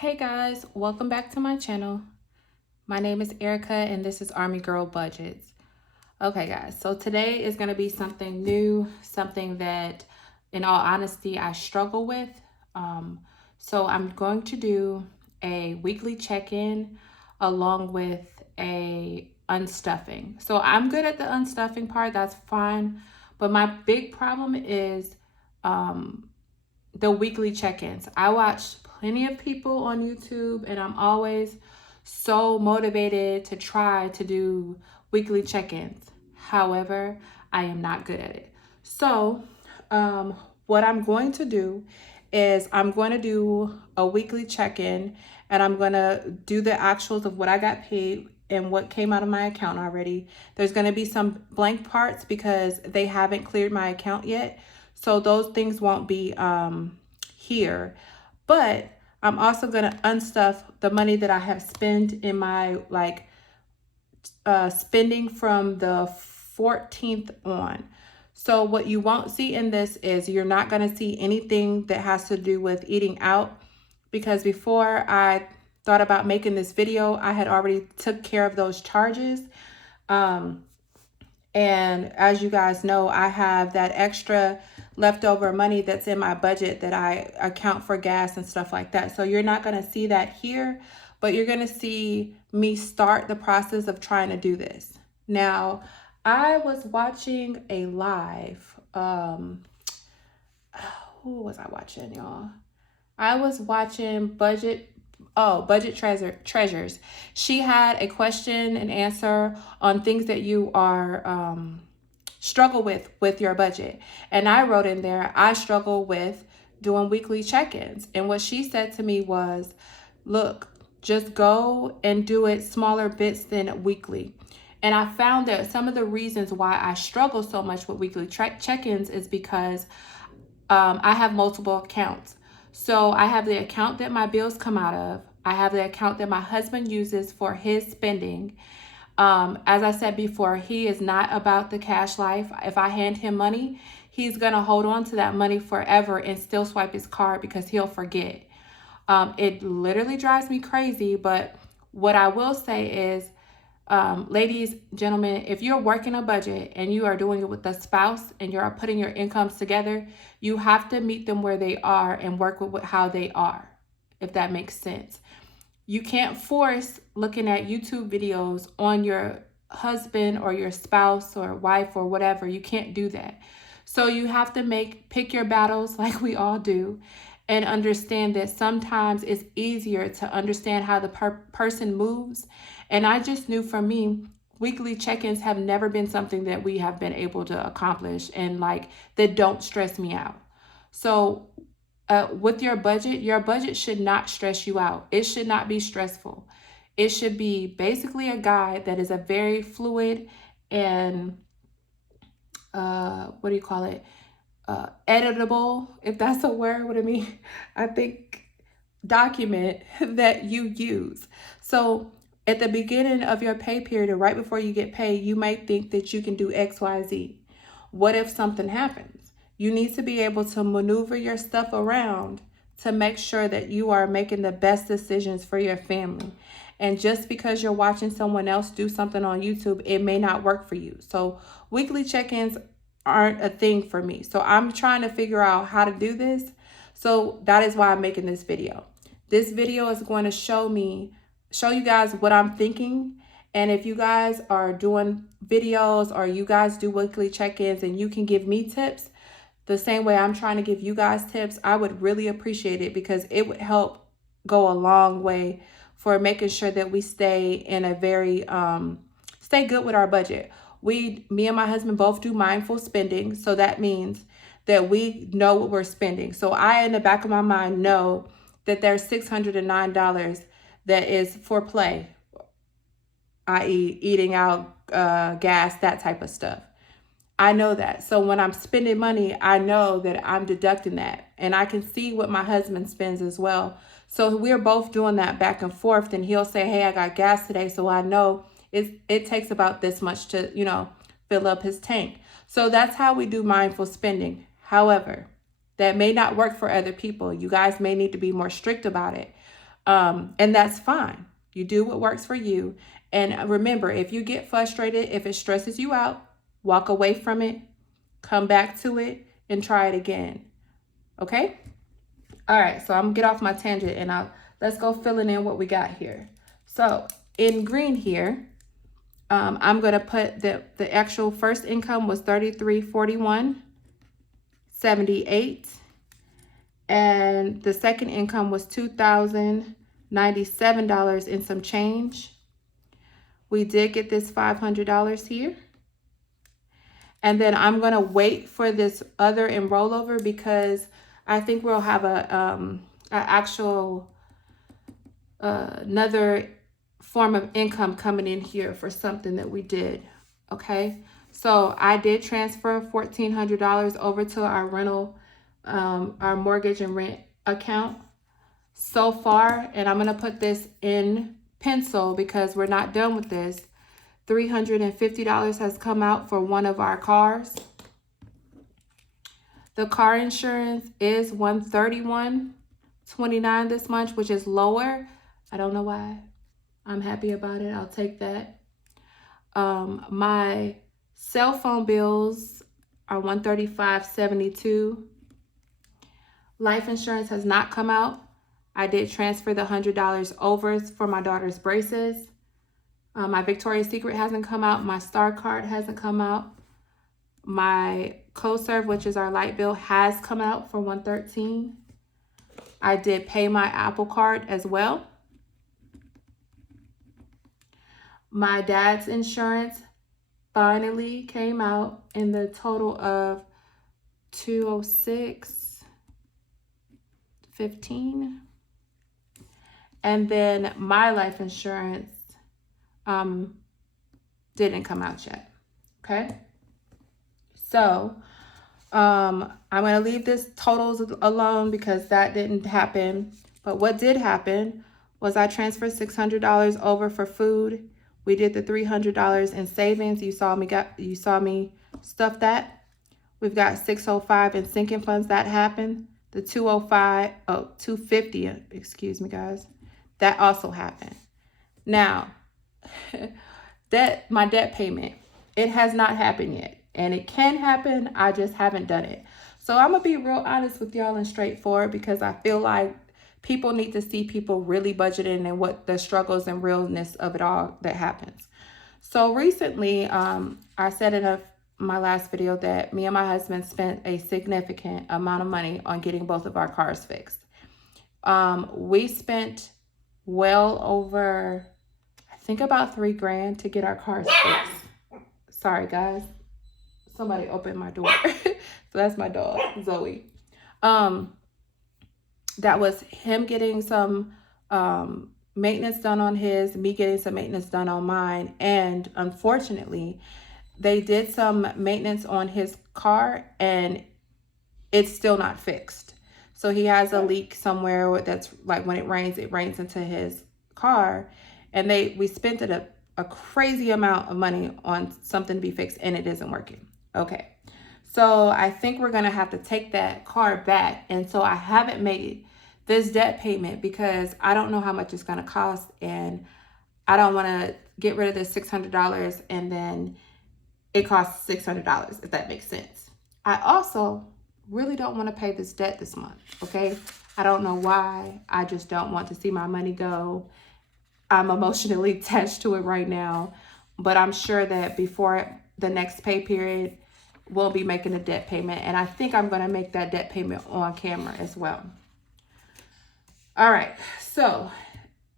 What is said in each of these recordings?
Hey guys, welcome back to my channel. My name is Erica and this is Army Girl Budgets. Okay guys, so today is going to be something new, something that in all honesty I struggle with. So I'm going to do a weekly check-in along with a unstuffing. So I'm good at the unstuffing part, that's fine. But my big problem is the weekly check-ins. I watch plenty of people on YouTube and I'm always so motivated to try to do weekly check-ins. However, I am not good at it. So what I'm going to do is I'm going to do a weekly check-in and I'm going to do the actuals of what I got paid and what came out of my account already. There's going to be some blank parts because they haven't cleared my account yet. So those things won't be here. But I'm also going to unstuff the money that I have spent in my spending from the 14th on. So what you won't see in this is you're not going to see anything that has to do with eating out, because before I thought about making this video, I had already took care of those charges. And as you guys know, I have that extra leftover money that's in my budget that I account for gas and stuff like that. So you're not going to see that here, but you're going to see me start the process of trying to do this. Now, I was watching a live, who was I watching, y'all? I was watching Budget Treasures. She had a question and answer on things that you are struggle with your budget. And I wrote in there, I struggle with doing weekly check-ins. And what she said to me was, look, just go and do it smaller bits than weekly. And I found that some of the reasons why I struggle so much with weekly check-ins is because I have multiple accounts. So I have the account that my bills come out of. I have the account that my husband uses for his spending. As I said before, he is not about the cash life. If I hand him money, he's going to hold on to that money forever and still swipe his card because he'll forget. It literally drives me crazy. But what I will say is, ladies, gentlemen, if you're working a budget and you are doing it with a spouse and you're putting your incomes together, you have to meet them where they are and work with how they are, if that makes sense. You can't force looking at YouTube videos on your husband or your spouse or wife or whatever. You can't do that. So you have to pick your battles like we all do, and understand that sometimes it's easier to understand how the person moves. And I just knew for me, weekly check-ins have never been something that we have been able to accomplish and that don't stress me out. So with your budget should not stress you out. It should not be stressful. It should be basically a guide that is a very fluid and editable, if that's a word. What I mean, I think document that you use. So at the beginning of your pay period or right before you get paid, you might think that you can do X, Y, Z. What if something happens? You need to be able to maneuver your stuff around to make sure that you are making the best decisions for your family. And just because you're watching someone else do something on YouTube, it may not work for you. So weekly check-ins aren't a thing for me. So I'm trying to figure out how to do this. So that is why I'm making this video. This video is going to show you guys what I'm thinking. And if you guys are doing videos or you guys do weekly check-ins and you can give me tips the same way I'm trying to give you guys tips, I would really appreciate it, because it would help go a long way for making sure that we stay in a very, stay good with our budget. Me and my husband both do mindful spending. So that means that we know what we're spending. So I, in the back of my mind, know that there's $609 that is for play, i.e. eating out, gas, that type of stuff. I know that. So when I'm spending money, I know that I'm deducting that. And I can see what my husband spends as well. So we're both doing that back and forth. And he'll say, hey, I got gas today. So I know it takes about this much to, fill up his tank. So that's how we do mindful spending. However, that may not work for other people. You guys may need to be more strict about it. And that's fine. You do what works for you. And remember, if you get frustrated, if it stresses you out, walk away from it, come back to it, and try it again. Okay? All right, so I'm gonna get off my tangent and let's go filling in what we got here. So in green here, I'm gonna put the actual first income was $3341.78, and the second income was $2,097 and some change. We did get this $500 here. And then I'm gonna wait for this other and rollover because I think we'll have a actual another form of income coming in here for something that we did. Okay, so I did transfer $1,400 over to our rental, our mortgage and rent account so far, and I'm gonna put this in pencil because we're not done with this. $350 has come out for one of our cars. The car insurance is $131.29 this month, which is lower. I don't know why. I'm happy about it. I'll take that. My cell phone bills are $135.72. Life insurance has not come out. I did transfer the $100 over for my daughter's braces. My Victoria's Secret hasn't come out. My Star card hasn't come out. My CoServe, which is our light bill, has come out for $113. I did pay my Apple card as well. My dad's insurance finally came out in the total of $206.15. And then my life insurance didn't come out yet. Okay, so I'm gonna leave this totals alone because that didn't happen. But what did happen was I transferred $600 over for food. We did the $300 in savings. You saw me stuff that. We've got $605 in sinking funds. That happened. The $250, excuse me guys, that also happened. Now my debt payment, it has not happened yet, and it can happen. I just haven't done it. So I'm gonna be real honest with y'all and straightforward because I feel like people need to see people really budgeting and what the struggles and realness of it all that happens. So recently, I said in my last video that me and my husband spent a significant amount of money on getting both of our cars fixed. We spent well over, I think about $3,000 to get our cars fixed. Sorry guys, somebody opened my door. So that's my dog, Zoe. That was him getting some maintenance done on his, me getting some maintenance done on mine. And unfortunately, they did some maintenance on his car and it's still not fixed. So he has a leak somewhere that's like when it rains into his car. And we spent a crazy amount of money on something to be fixed and it isn't working. Okay. So I think we're going to have to take that car back. And so I haven't made this debt payment because I don't know how much it's going to cost. And I don't want to get rid of this $600 and then it costs $600, if that makes sense. I also really don't want to pay this debt this month. Okay. I don't know why. I just don't want to see my money go. I'm emotionally attached to it right now, but I'm sure that before the next pay period, we'll be making a debt payment. And I think I'm going to make that debt payment on camera as well. All right. So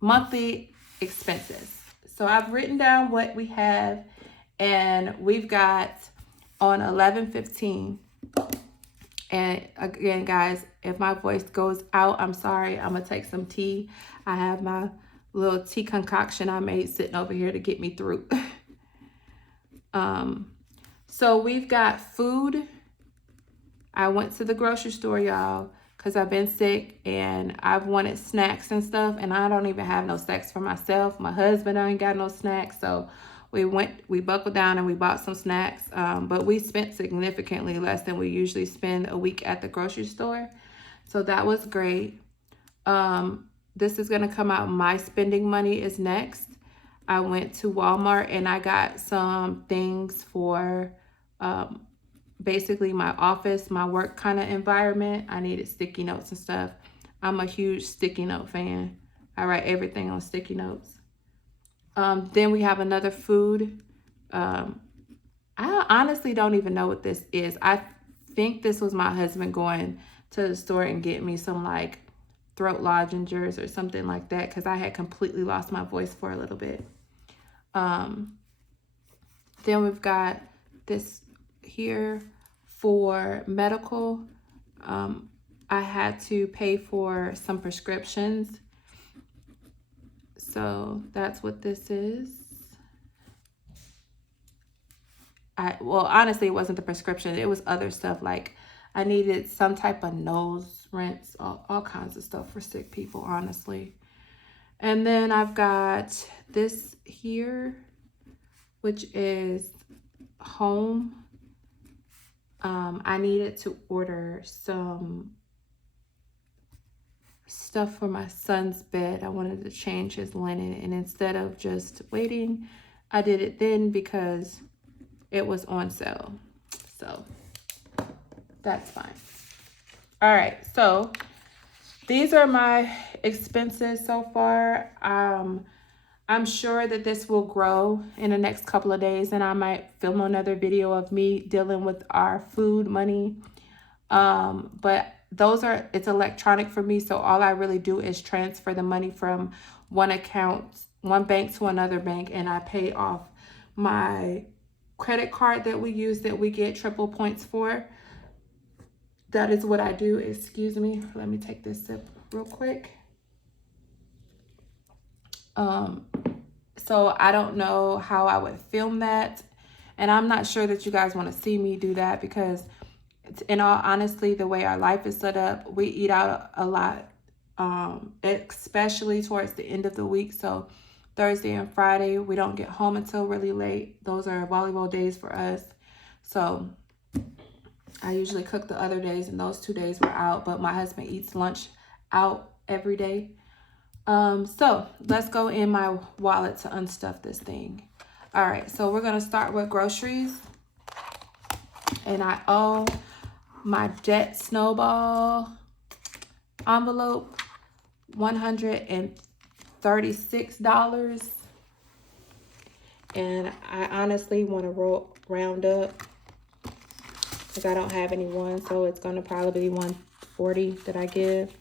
monthly expenses. So I've written down what we have, and we've got on 11/15. And again, guys, if my voice goes out, I'm sorry. I'm going to take some tea. I have my little tea concoction I made sitting over here to get me through. So we've got food. I went to the grocery store, y'all, because I've been sick and I've wanted snacks and stuff, and I don't even have no snacks for myself. My husband ain't got no snacks, so we buckled down and we bought some snacks, but we spent significantly less than we usually spend a week at the grocery store. So that was great. this is gonna come out. My spending money is next. I went to Walmart and I got some things for basically my office, my work kind of environment. I needed sticky notes and stuff. I'm a huge sticky note fan. I write everything on sticky notes. Then we have another food. I honestly don't even know what this is. I think this was my husband going to the store and get me some like throat lozenges or something like that, because I had completely lost my voice for a little bit. Then we've got this here for medical. I had to pay for some prescriptions. So that's what this is. Well, honestly, it wasn't the prescription. It was other stuff. Like I needed some type of nose rinse, all kinds of stuff for sick people, honestly. And then I've got this here, which is home. I needed to order some stuff for my son's bed. I wanted to change his linen, and instead of just waiting, I did it then because it was on sale. So that's fine. All right, so these are my expenses so far. I'm sure that this will grow in the next couple of days, and I might film another video of me dealing with our food money. But it's electronic for me, so all I really do is transfer the money from one bank to another bank, and I pay off my credit card that we use that we get triple points for. That is what I do. Excuse me. Let me take this sip real quick. So I don't know how I would film that, and I'm not sure that you guys want to see me do that, because in all honesty, the way our life is set up, we eat out a lot, especially towards the end of the week. So Thursday and Friday, we don't get home until really late. Those are volleyball days for us. So I usually cook the other days, and those 2 days we're out, but my husband eats lunch out every day. So let's go in my wallet to unstuff this thing. All right, so we're gonna start with groceries. And I owe my Jet Snowball envelope $136. And I honestly want to round up, because I don't have any one, so it's going to probably be 140 that I give.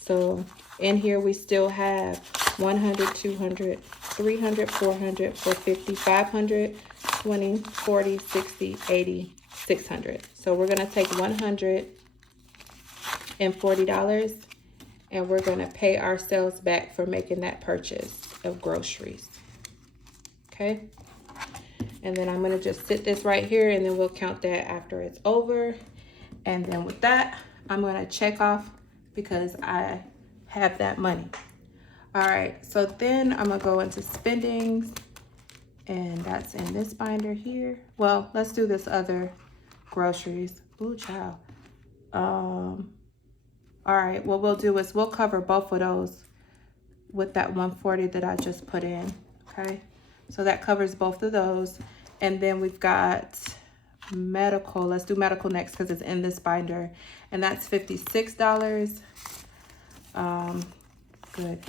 So in here we still have 100, 200, 300, 400, 450, 500, 20, 40, 60, 80, 600. So we're going to take $140 and we're going to pay ourselves back for making that purchase of groceries. Okay. And then I'm going to just sit this right here, and then we'll count that after it's over. And then with that, I'm going to check off because I have that money. All right. So then I'm going to go into spendings, and that's in this binder here. Well, let's do this other groceries. Ooh, child. All right, what we'll do is we'll cover both of those with that 140 that I just put in. Okay, so that covers both of those. And then we've got medical. Let's do medical next because it's in this binder, and that's $56. Good.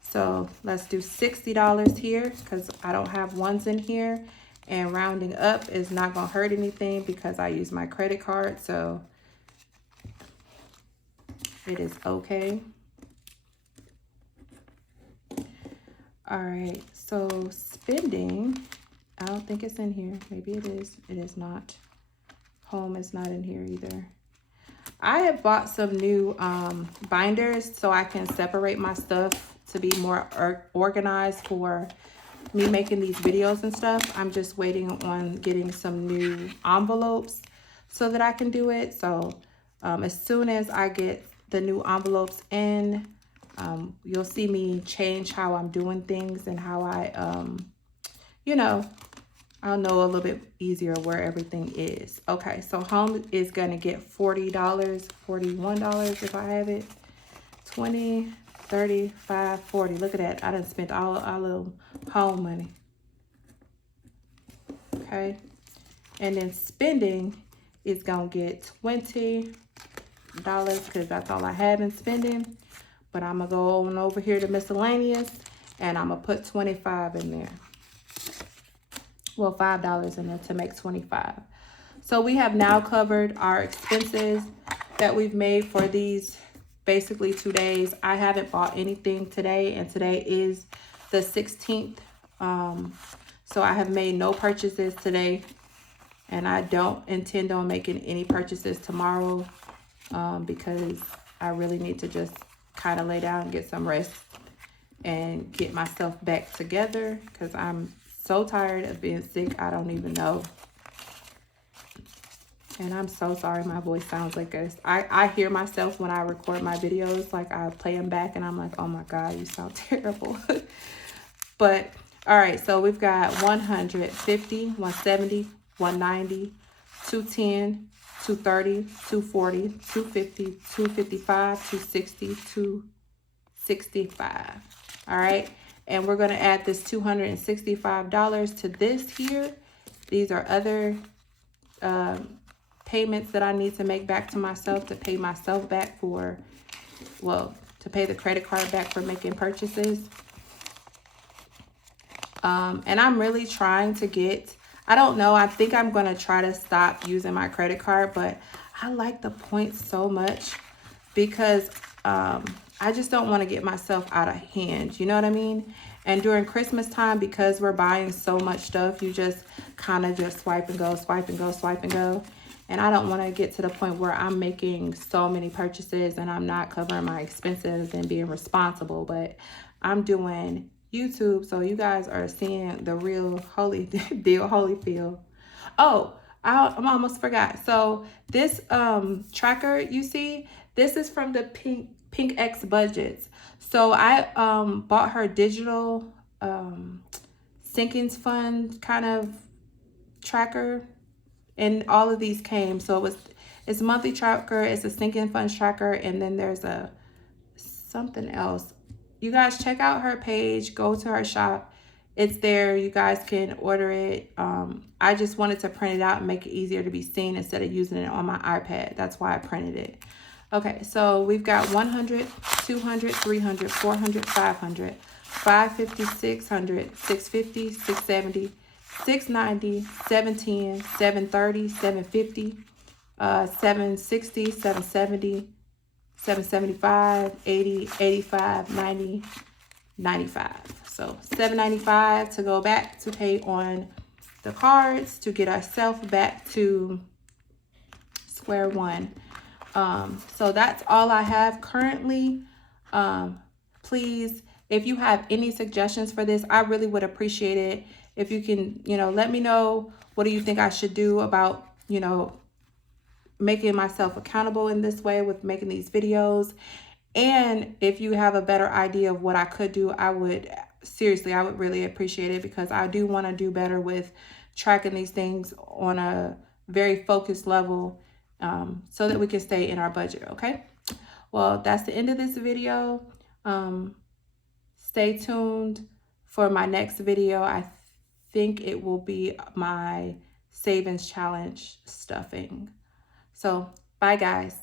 So let's do $60 here because I don't have ones in here, and rounding up is not gonna hurt anything because I use my credit card, so it is okay. All right, so spending, I don't think it's in here. Maybe it is. It is not. Home is not in here either. I have bought some new binders so I can separate my stuff to be more organized for me making these videos and stuff. I'm just waiting on getting some new envelopes so that I can do it. So as soon as I get the new envelopes in, you'll see me change how I'm doing things and how I, I'll know a little bit easier where everything is. Okay, so home is going to get $40, $41 if I have it. 20, 35, 40. Look at that. I done spent all our little home money. Okay. And then spending is going to get $20 because that's all I have in spending. But I'm going to go on over here to miscellaneous and I'm going to put 25 in there. Well, $5 in there to make 25. So we have now covered our expenses that we've made for these basically 2 days. I haven't bought anything today, and today is the 16th. So I have made no purchases today, and I don't intend on making any purchases tomorrow because I really need to just kind of lay down and get some rest and get myself back together because I'm so tired of being sick. I don't even know. And I'm so sorry my voice sounds like this. I hear myself when I record my videos, like I play them back and I'm like, oh my God, you sound terrible. But all right, so we've got 150, 170, 190, 210, 230, 240, 250, 255, 260, 265. All right, and we're gonna add this $265 to this here. These are other payments that I need to make back to myself to pay myself back for, well, to pay the credit card back for making purchases. And I'm really trying to get, I don't know, I think I'm going to try to stop using my credit card, but I like the points so much because I just don't want to get myself out of hand. You know what I mean? And during Christmas time, because we're buying so much stuff, you just kind of just swipe and go, swipe and go, swipe and go. And I don't want to get to the point where I'm making so many purchases and I'm not covering my expenses and being responsible. But I'm doing YouTube, so you guys are seeing the real holy deal, Holyfield. Oh, I almost forgot. So this tracker you see, this is from the Pinkxbudgetz. So I bought her digital sinking fund kind of tracker, and all of these came. So it's a monthly tracker, it's a sinking funds tracker, and then there's a something else. You guys check out her page, go to her shop. It's there. You guys can order it. I just wanted to print it out and make it easier to be seen instead of using it on my iPad. That's why I printed it. Okay, so we've got 100, 200, 300, 400, 500, 550, 600, 650, 670, 690, 710, 730, 750, 760, 770, 775, 80, 85, 90, 95. So $7.95 to go back to pay on the cards to get ourselves back to square one. So that's all I have currently. Please, if you have any suggestions for this, I really would appreciate it. If you can, let me know, what do you think I should do about, making myself accountable in this way with making these videos. And if you have a better idea of what I could do, I would really appreciate it, because I do want to do better with tracking these things on a very focused level, so that we can stay in our budget. Okay. Well, that's the end of this video. Stay tuned for my next video. I think it will be my savings challenge stuffing. So bye guys.